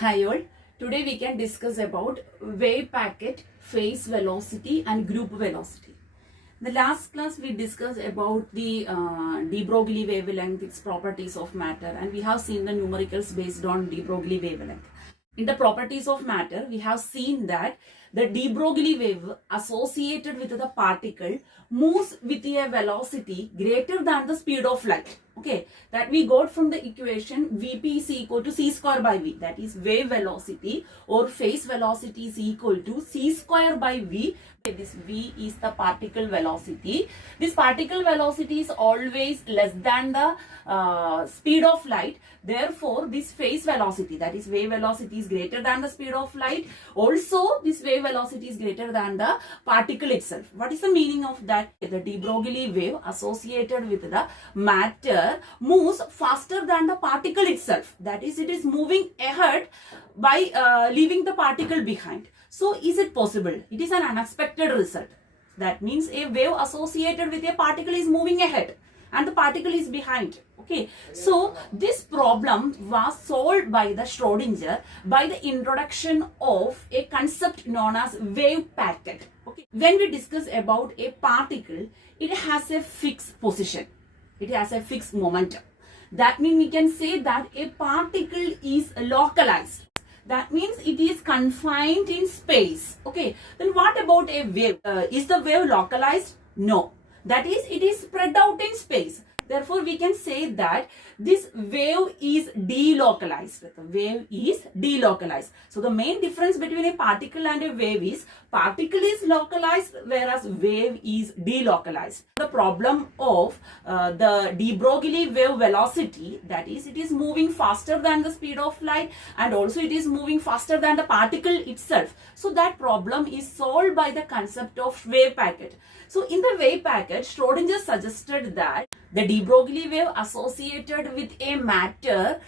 Hi all. Today we can discuss about wave packet, phase velocity and group velocity. In the last class we discussed about the de Broglie wavelength, its properties of matter, and we have seen the numericals based on de Broglie wavelength. In the properties of matter, we have seen that the de Broglie wave associated with the particle moves with a velocity greater than the speed of light. Okay, that we got from the equation Vp is equal to c square by v. That is wave velocity or phase velocity is equal to c square by v. This v is the particle velocity. This particle velocity is always less than the speed of light. Therefore, this phase velocity, that is wave velocity, is greater than the speed of light. Also, this wave velocity is greater than the particle itself. What is the meaning of that? The de Broglie wave associated with the matter moves faster than the particle itself. That is, it is moving ahead by leaving the particle behind. So, is it possible? It is an unexpected result. That means a wave associated with a particle is moving ahead and the particle is behind. Okay, so this problem was solved by the Schrodinger by the introduction of a concept known as Wavepacket. Okay, when we discuss about a particle, it has a fixed position. It has a fixed momentum. That means we can say that a particle is localized. That means it is confined in space. Okay, then what about a wave? Is the wave localized? No. That is, it is spread out in space. Therefore, we can say that this wave is delocalized. The wave is delocalized. So, the main difference between a particle and a wave is particle is localized whereas wave is delocalized. The problem of the de Broglie wave velocity, that is, it is moving faster than the speed of light and also it is moving faster than the particle itself. So, that problem is solved by the concept of Wavepacket. So, in the Wavepacket, Schrodinger suggested that the de Broglie wave associated with a matter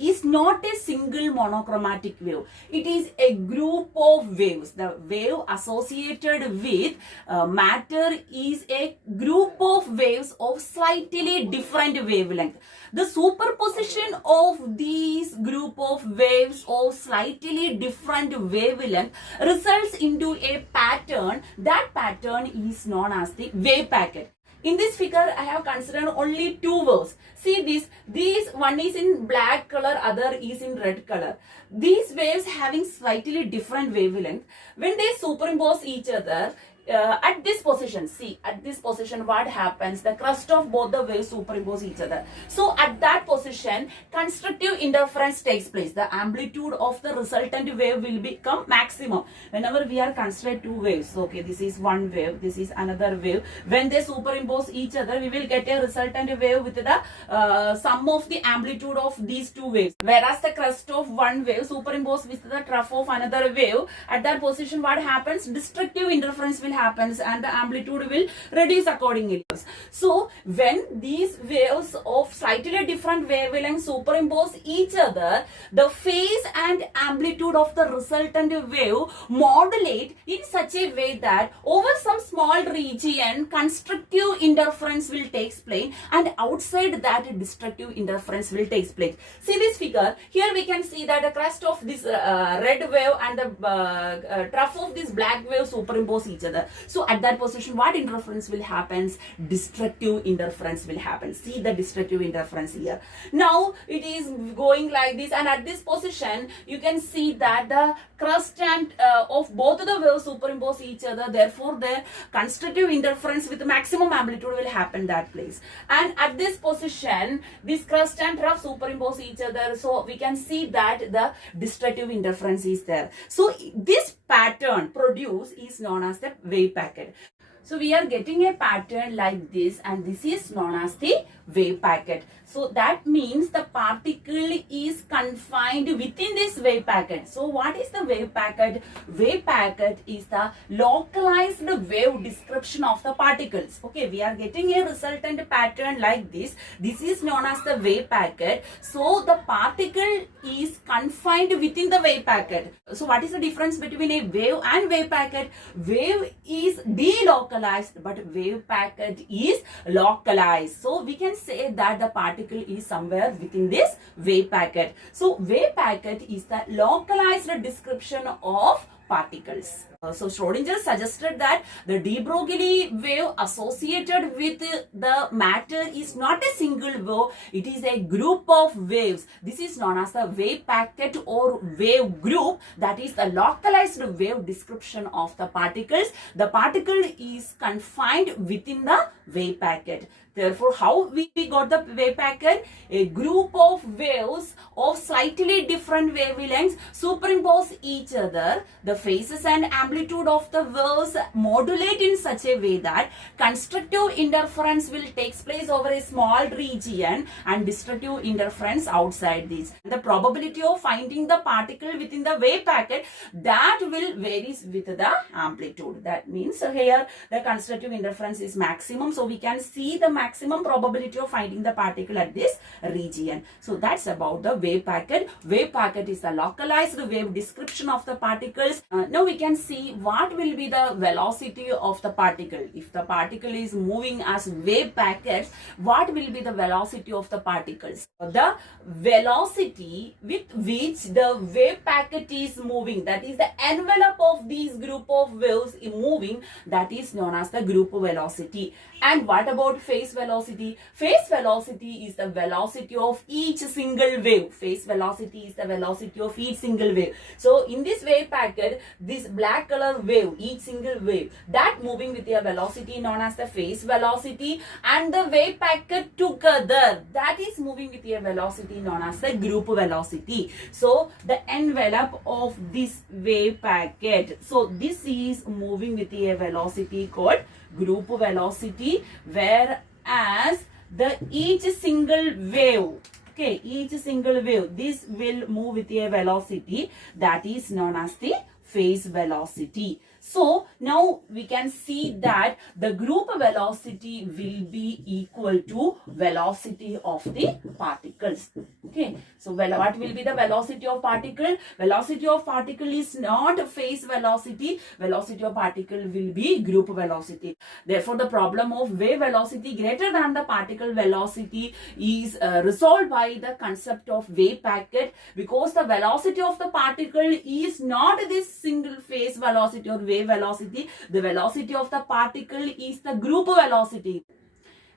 is not a single monochromatic wave. It is a group of waves. The wave associated with matter is a group of waves of slightly different wavelength. The superposition of these group of waves of slightly different wavelength results into a pattern. That pattern is known as the Wavepacket. In this figure, I have considered only two waves. See this, these one is in black color, other is in red color. These waves having slightly different wavelength. When they superimpose each other, at this position, see at this position what happens, the crest of both the waves superimpose each other. So at that position, constructive interference takes place. The amplitude of the resultant wave will become maximum. Whenever we are considering two waves, okay, this is one wave, this is another wave. When they superimpose each other, we will get a resultant wave with the sum of the amplitude of these two waves. Whereas the crest of one wave superimpose with the trough of another wave, at that position what happens? Destructive interference will happens and the amplitude will reduce accordingly. So when these waves of slightly different wavelengths superimpose each other, the phase and amplitude of the resultant wave modulate in such a way that over some small region constructive interference will take place and outside that destructive interference will take place. See this figure, here we can see that the crest of this red wave and the trough of this black wave superimpose each other. So at that position, what interference will happen? Destructive interference will happen. See the destructive interference here. Now it is going like this, and at this position, you can see that the crest and of both the waves superimpose each other. Therefore, the constructive interference with maximum amplitude will happen that place. And at this position, this crest and trough superimpose each other. So we can see that the destructive interference is there. So this pattern produced is known as the Wavepacket. So we are getting a pattern like this, and this is known as the Wavepacket. So that means the particle is confined within this Wavepacket. So what is the Wavepacket? Wavepacket is the localized wave description of the particles. Okay, we are getting a resultant pattern like this. This is known as the Wavepacket. So the particle is confined confined within the wave packet. So what is the difference between a wave and wave packet? Wave is delocalized, but wave packet is localized. So we can say that the particle is somewhere within this wave packet. So wave packet is the localized description of particles. So Schrodinger suggested that the de Broglie wave associated with the matter is not a single wave, it is a group of waves. This is known as the wave packet or wave group, that is the localized wave description of the particles. The particle is confined within the wave packet. Therefore, how we got the wave packet? A group of waves of slightly different wavelengths superimpose each other. The phases and amplitude of the waves modulate in such a way that constructive interference will take place over a small region and destructive interference outside this. The probability of finding the particle within the wave packet, that will varies with the amplitude. That means here the constructive interference is maximum, so we can see the maximum probability of finding the particle at this region. So that's about the wave packet. Wave packet is the localized wave description of the particles. Now we can see what will be the velocity of the particle. If the particle is moving as wave packets, what will be the velocity of the particles? The velocity with which the wave packet is moving, that is the envelope of these group of waves moving, that is known as the group velocity. And what about phase velocity? Phase velocity is the velocity of each single wave. Phase velocity is the velocity of each single wave. So in this wave packet, this black color wave, each single wave, that moving with a velocity known as the phase velocity, and the wave packet together, that is moving with a velocity known as the group velocity. So the envelope of this wave packet, so this is moving with a velocity called group velocity, whereas the each single wave, okay, each single wave, this will move with a velocity that is known as the phase velocity. So now we can see that the group velocity will be equal to velocity of the particles. Okay, so what will be the velocity of particle? Velocity of particle is not phase velocity. Velocity of particle will be group velocity. Therefore, the problem of wave velocity greater than the particle velocity is resolved by the concept of wave packet, because the velocity of the particle is not this single phase velocity or wave velocity. The velocity of the particle is the group velocity.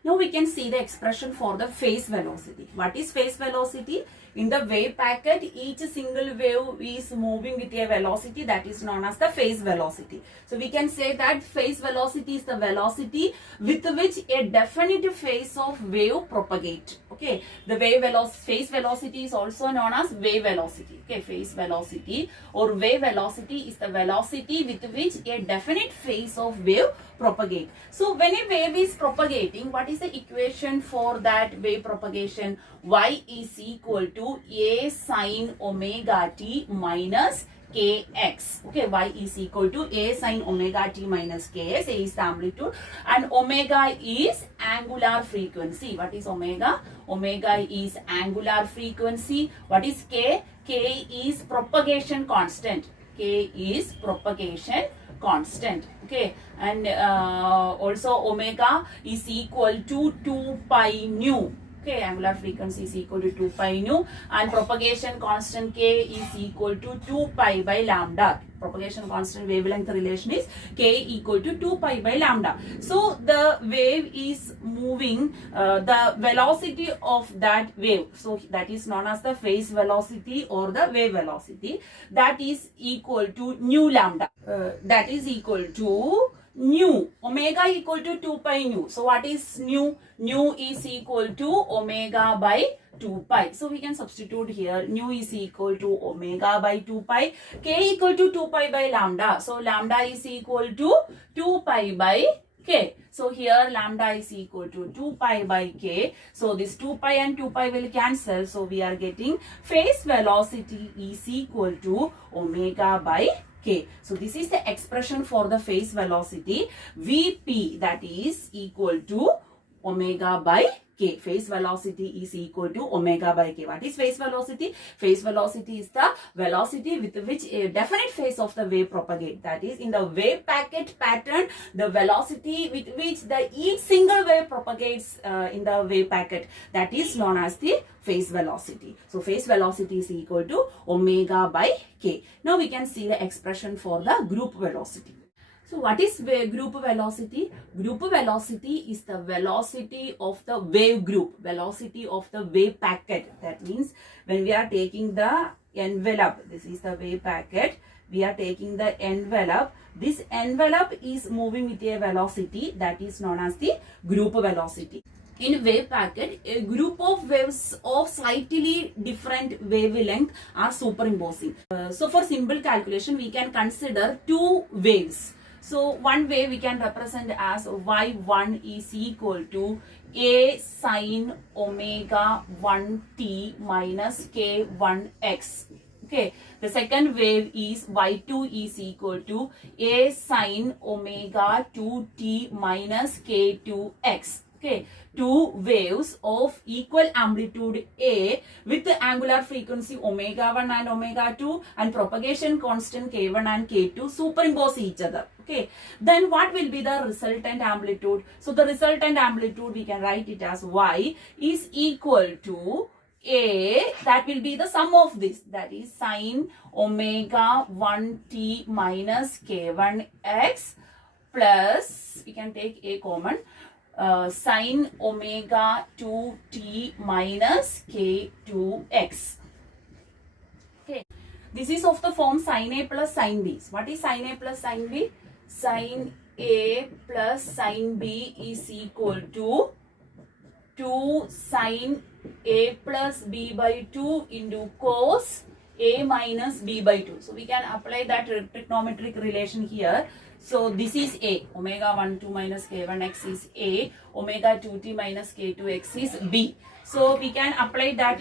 Now we can see the expression for the phase velocity. What is phase velocity? In the wave packet, each single wave is moving with a velocity that is known as the phase velocity. So we can say that phase velocity is the velocity with which a definite phase of wave propagate. Okay, the phase velocity is also known as wave velocity. Okay, phase velocity or wave velocity is the velocity with which a definite phase of wave propagate. So when a wave is propagating, what is the equation for that wave propagation? Y is equal to a sine omega t minus kx. Okay, y is equal to a sine omega t minus kx. A is the amplitude and omega is angular frequency. What is omega? Omega is angular frequency. What is k? K is propagation constant. K is propagation constant. Okay, and also omega is equal to 2 pi nu. Okay, angular frequency is equal to 2 pi nu, and propagation constant k is equal to 2 pi by lambda. Propagation constant wavelength relation is k equal to 2 pi by lambda. So the wave is moving, the velocity of that wave, so that is known as the phase velocity or the wave velocity, that is equal to nu lambda. That is equal to nu, omega equal to 2 pi nu. So what is nu? Nu is equal to omega by 2 pi. So we can substitute here. Nu is equal to omega by 2 pi. K equal to 2 pi by lambda. So lambda is equal to 2 pi by k. So here lambda is equal to 2 pi by k. So this 2 pi and 2 pi will cancel. So we are getting phase velocity is equal to omega by k. So this is the expression for the phase velocity. Vp, that is equal to omega by k. Phase velocity is equal to omega by k. What is phase velocity? Phase velocity is the velocity with which a definite phase of the wave propagates. That is, in the wave packet pattern, the velocity with which each single wave propagates in the wave packet, that is known as the phase velocity. So phase velocity is equal to omega by k. Now we can see the expression for the group velocity. So what is group velocity? Group velocity is the velocity of the wave group, velocity of the wave packet. That means when we are taking the envelope, this is the wave packet, we are taking the envelope. This envelope is moving with a velocity that is known as the group velocity. In wave packet, a group of waves of slightly different wavelength are superimposing. So for simple calculation, we can consider two waves. So one wave we can represent as y1 is equal to a sine omega 1t minus k1x. Okay, the second wave is y2 is equal to a sine omega 2t minus k2x. Okay, two waves of equal amplitude A with the angular frequency omega 1 and omega 2 and propagation constant k1 and k2 superimpose each other. Okay, then what will be the resultant amplitude? So the resultant amplitude, we can write it as y is equal to A, that will be the sum of this, that is sine omega 1t minus k1x plus, we can take A common, sine omega 2t minus k2x. Okay, this is of the form sine A plus sine B. What is sine A plus sine B? Sine A plus sine B is equal to 2 sine A plus B by 2 into cos A minus B by 2. So we can apply that trigonometric relation here. So this is A, omega 1 2 minus k1x is A, omega 2t minus k2x is B. So we can apply that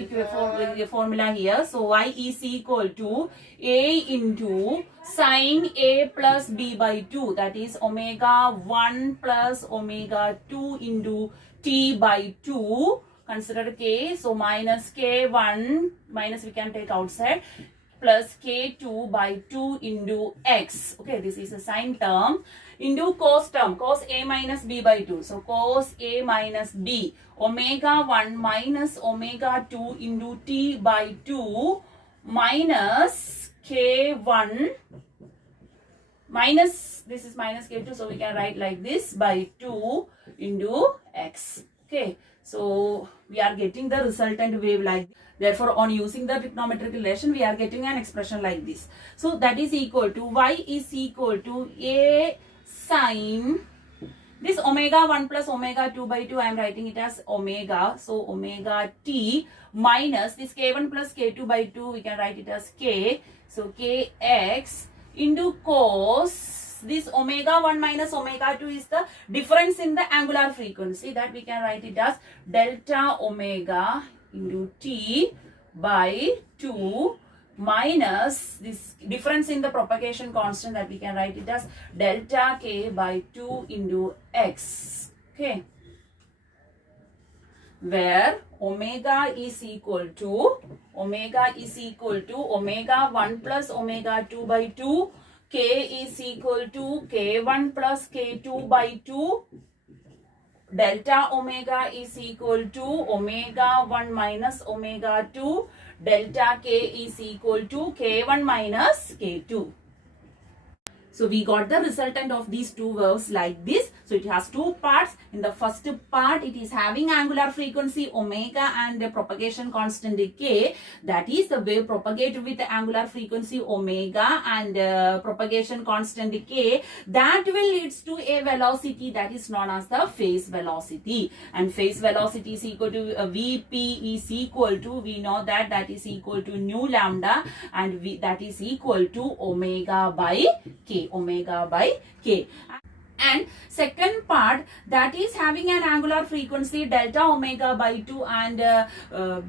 formula here. So y is equal to A into sine A plus B by 2, that is omega 1 plus omega 2 into t by 2. Consider k, so minus k1, minus we can take outside, plus k2 by 2 into x. Okay, this is a sine term into cos term, cos A minus B by 2. So cos A minus B, omega 1 minus omega 2 into t by 2 minus k1 minus, this is minus k2, so we can write like this, by 2 into x. Okay, so we are getting the resultant wave like this. Therefore, on using the trigonometric relation, we are getting an expression like this. So that is equal to y is equal to a sine, this omega 1 plus omega 2 by 2, I am writing it as omega. So omega t minus this k1 plus k2 by 2, we can write it as k. So kx into cos, this omega 1 minus omega 2 is the difference in the angular frequency, that we can write it as delta omega into t by 2 minus this difference in the propagation constant, that we can write it as delta k by 2 into x. Okay, where omega is equal to omega 1 plus omega 2 by 2, k is equal to k1 plus k2 by 2, delta omega is equal to omega 1 minus omega 2, delta k is equal to k1 minus k2. So we got the resultant of these two waves like this. So it has two parts. In the first part, it is having angular frequency omega and the propagation constant k. That is, the wave propagated with the angular frequency omega and propagation constant k. That will leads to a velocity that is known as the phase velocity. And phase velocity is equal to Vp is equal to, we know that that is equal to nu lambda, and that is equal to omega by k. Omega by k. And second part, that is having an angular frequency delta omega by 2 and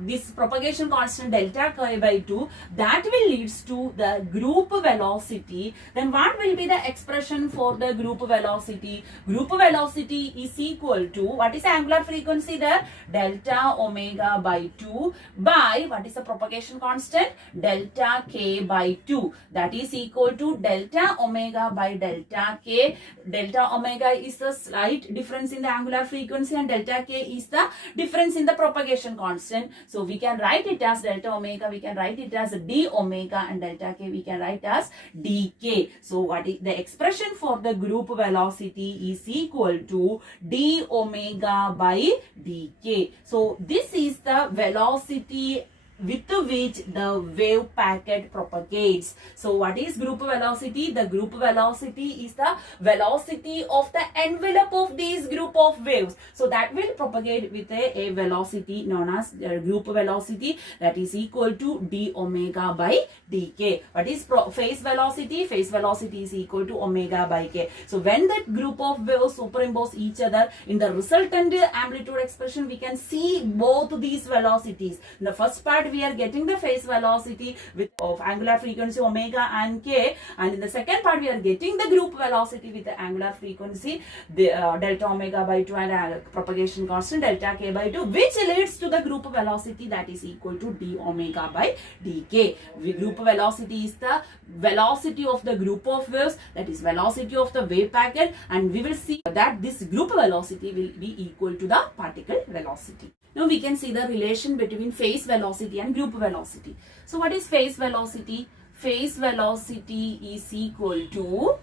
this propagation constant delta k by 2, that will leads to the group velocity. Then what will be the expression for the group velocity? Group velocity is equal to, what is angular frequency there? Delta omega by 2 by, what is the propagation constant? Delta k by 2. That is equal to delta omega by delta k. Delta omega is the slight difference in the angular frequency and delta k is the difference in the propagation constant. So we can write it as delta omega, we can write it as d omega, and delta k we can write as dk. So what is the expression for the group velocity is equal to d omega by dk. So this is the velocity with which the wave packet propagates. So what is group velocity? The group velocity is the velocity of the envelope of this group of waves. So that will propagate with a velocity known as group velocity, that is equal to d omega by dk. What is phase velocity? Phase velocity is equal to omega by k. So when that group of waves superimpose each other, in the resultant amplitude expression we can see both these velocities. In the first part we are getting the phase velocity with of angular frequency omega and k, and in the second part we are getting the group velocity with the angular frequency the delta omega by 2 and propagation constant delta k by 2, which leads to the group velocity that is equal to d omega by dk. Group velocity is the velocity of the group of waves, that is velocity of the wave packet, and we will see that this group velocity will be equal to the particle velocity. Now we can see the relation between phase velocity and group velocity. So what is phase velocity? Phase velocity is equal to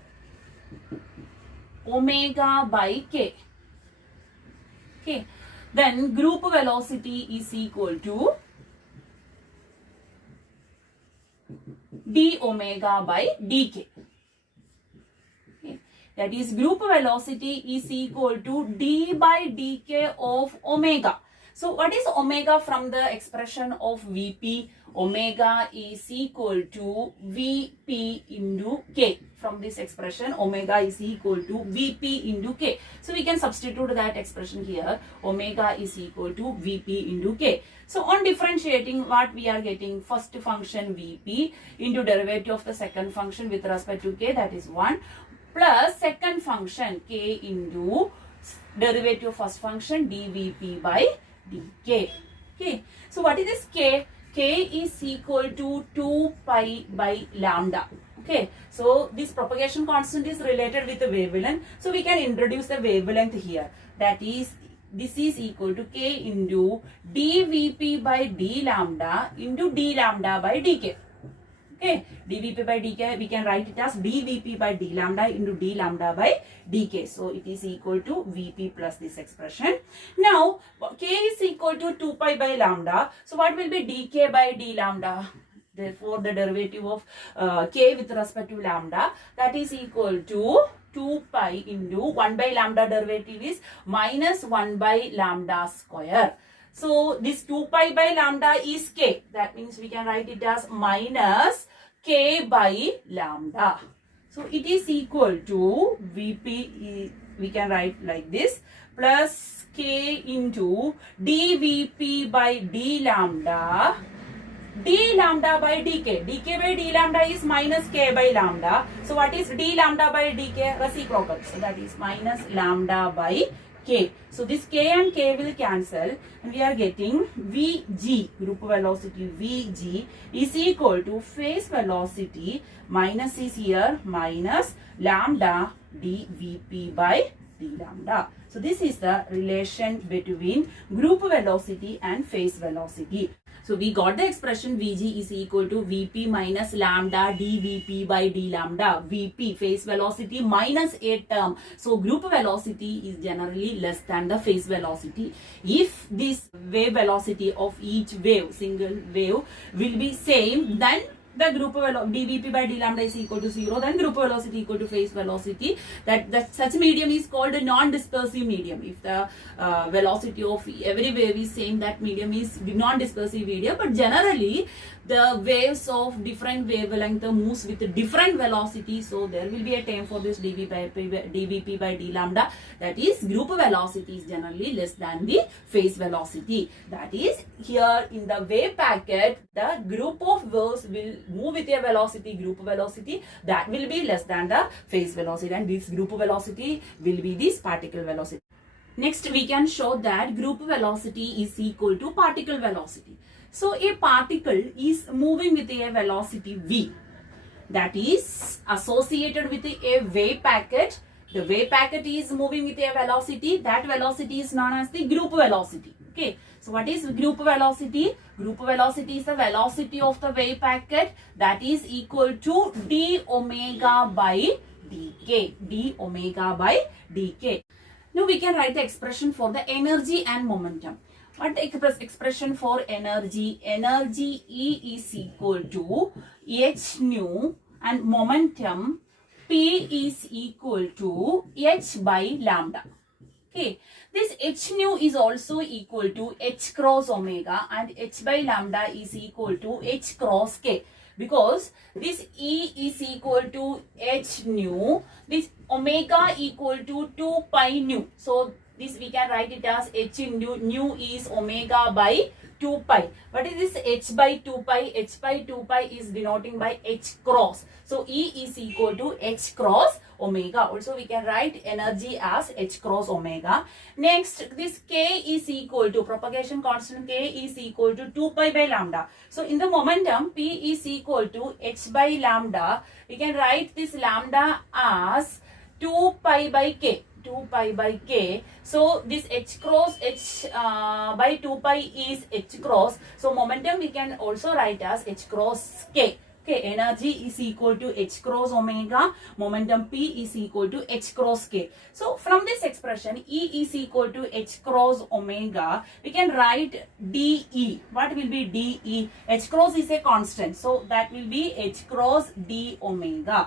omega by k. Okay. Then group velocity is equal to d omega by dk. Okay. That is group velocity is equal to d by dk of omega. So what is omega from the expression of Vp? Omega is equal to Vp into k. From this expression, omega is equal to Vp into k. So we can substitute that expression here. Omega is equal to Vp into k. So on differentiating, what we are getting? First function Vp into derivative of the second function with respect to k, that is 1, plus second function k into derivative of first function dVp by dk. Okay. So what is this k? K is equal to 2 pi by lambda. Okay. So this propagation constant is related with the wavelength. So we can introduce the wavelength here. That is, this is equal to k into dVp by d lambda into d lambda by dk. Okay, dVp by dk, we can write it as dVp by d lambda into d lambda by dk. So it is equal to Vp plus this expression. Now, k is equal to 2 pi by lambda. So what will be dk by d lambda? Therefore, the derivative of k with respect to lambda, that is equal to 2 pi into 1 by lambda derivative is minus 1 by lambda square. So this 2 pi by lambda is k. That means we can write it as minus k by lambda. So it is equal to Vp, we can write like this, plus k into dVp by d lambda by dk. dk by d lambda is minus k by lambda. So what is d lambda by dk? Reciprocal. So that is minus lambda by k. So this k and k will cancel and we are getting Vg, group velocity Vg is equal to phase velocity, minus is here, minus lambda dVp by d lambda. So this is the relation between group velocity and phase velocity. So we got the expression Vg is equal to Vp minus lambda dVp by d lambda. Vp, phase velocity, minus a term. So group velocity is generally less than the phase velocity. If this wave velocity of each wave, single wave, will be same, then the group dvp by d lambda is equal to 0, then group velocity equal to phase velocity. That such medium is called a non-dispersive medium. If the velocity of every wave is same, that medium is non-dispersive medium. But generally, the waves of different wavelength moves with different velocity. So there will be a term for this dvp by d lambda. That is, group velocity is generally less than the phase velocity. That is, here in the wave packet, the group of waves will move with a velocity, group velocity, that will be less than the phase velocity, and this group velocity will be this particle velocity. Next, we can show that group velocity is equal to particle velocity. So a particle is moving with a velocity v, that is associated with a wave packet. The wave packet is moving with a velocity. That velocity is known as the group velocity. Okay. So what is group velocity? Group velocity is the velocity of the wave packet, that is equal to d omega by dk. D omega by dk. Now we can write the expression for the energy and momentum. What expression for energy? Energy E is equal to h nu, and momentum P is equal to h by lambda. Okay, this h nu is also equal to h cross omega, and h by lambda is equal to h cross k, because this E is equal to h nu, this omega equal to 2 pi nu. So this we can write it as h into nu is omega by 2 pi. What is this h by 2 pi? H by 2 pi is denoting by h cross. So E is equal to h cross omega. Also we can write energy as h cross omega. Next, this k is equal to, propagation constant k is equal to 2 pi by lambda. So in the momentum, P is equal to h by lambda. We can write this lambda as 2 pi by k. 2 pi by k. So this h cross h by 2 pi is h cross. So momentum we can also write as h cross k. Okay, energy is equal to h cross omega, momentum P is equal to h cross k. So from this expression, E is equal to h cross omega, we can write dE. What will be dE? H cross is a constant, so that will be h cross d omega.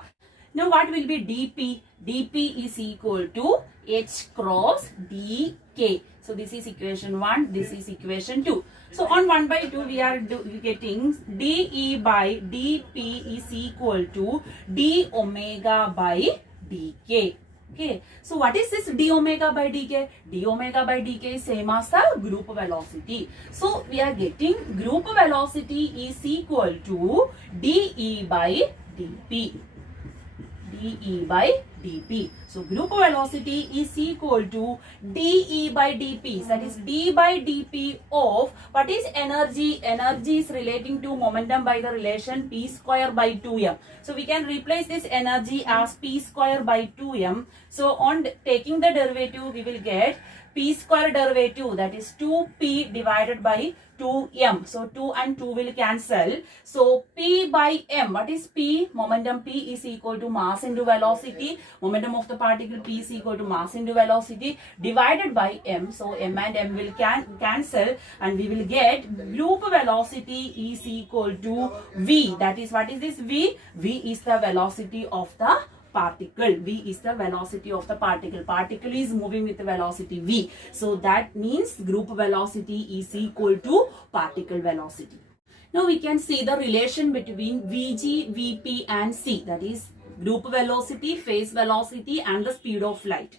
Now what will be dP? dP is equal to h cross dk. So this is equation 1, this is equation 2. So on 1 by 2 we are getting dE by dP is equal to d omega by dk. Okay, so what is this d omega by dk? D omega by dk is same as the group velocity. So we are getting group velocity is equal to dE by dP. dE by dP. So group velocity is equal to dE by dP. That is d by dP of what is energy? Energy is relating to momentum by the relation p square by 2m. So we can replace this energy as p square by 2m. So on taking the derivative, we will get p square derivative, that is 2p divided by 2m. So 2 and 2 will cancel. So p by m, what is p? Momentum p is equal to mass into velocity. Momentum of the particle p is equal to mass into velocity divided by m. So m and m will cancel, and we will get group velocity is equal to v. That is, what is this v? V is the velocity of the particle. V is the velocity of the particle. Particle is moving with the velocity v. So that means group velocity is equal to particle velocity. Now we can see the relation between Vg, Vp and c. That is group velocity, phase velocity and the speed of light.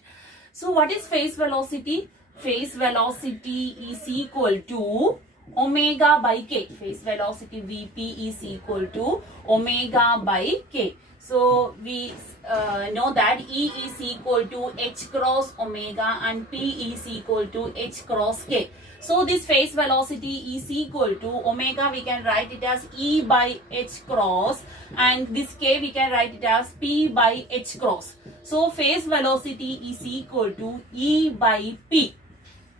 So what is phase velocity? Phase velocity is equal to omega by k. Phase velocity Vp is equal to omega by k. So we know that E is equal to h cross omega and P is equal to h cross k. So this phase velocity is equal to omega, we can write it as E by h cross, and this k we can write it as P by h cross. So phase velocity is equal to E by P.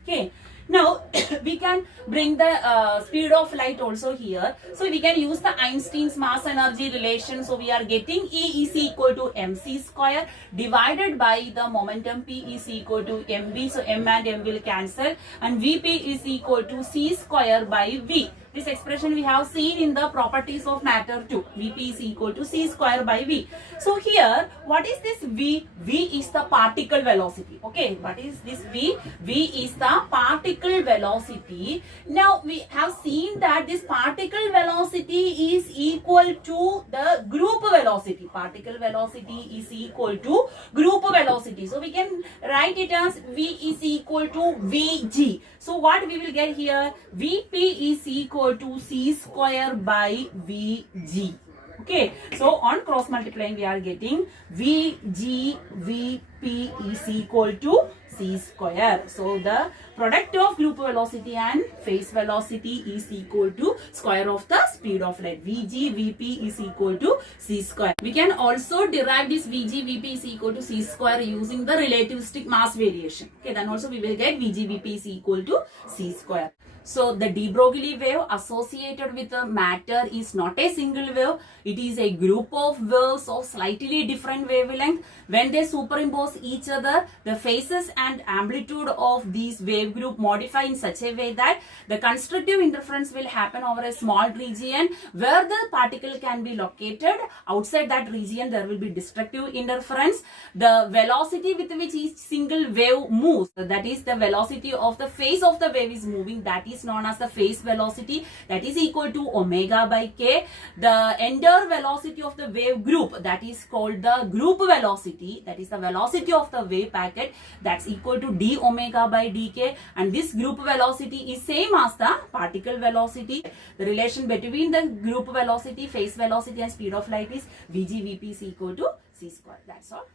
Okay. Now we can bring the speed of light also here. So we can use the Einstein's mass energy relation. So we are getting E is equal to mc square divided by the momentum P is equal to mv. So m and m will cancel, and Vp is equal to c square by v. This expression we have seen in the properties of matter too. Vp is equal to c square by v. So here, what is this v? V is the particle velocity. Okay, what is this v? V is the particle velocity. Now we have seen that this particle velocity is equal to the group velocity. Particle velocity is equal to group velocity. So we can write it as v is equal to vg. So what we will get here? Vp is equal to c square by vg. Okay, so on cross multiplying we are getting vg vp is equal to c square. So the product of group velocity and phase velocity is equal to square of the speed of light. Vg vp is equal to c square. We can also derive this Vg vp is equal to c square using the relativistic mass variation. Okay, then also we will get Vg vp is equal to c square. So the de Broglie wave associated with the matter is not a single wave. It is a group of waves of slightly different wavelength. When they superimpose each other, the phases and amplitude of these wave group modify in such a way that the constructive interference will happen over a small region where the particle can be located. Outside that region, there will be destructive interference. The velocity with which each single wave moves, that is the velocity of the phase of the wave is moving, that is known as the phase velocity, that is equal to omega by k. The entire velocity of the wave group, that is called the group velocity, that is the velocity of the wave packet, that's equal to d omega by dk, and this group velocity is same as the particle velocity. The relation between the group velocity, phase velocity and speed of light is Vg Vp is equal to c square. That's all.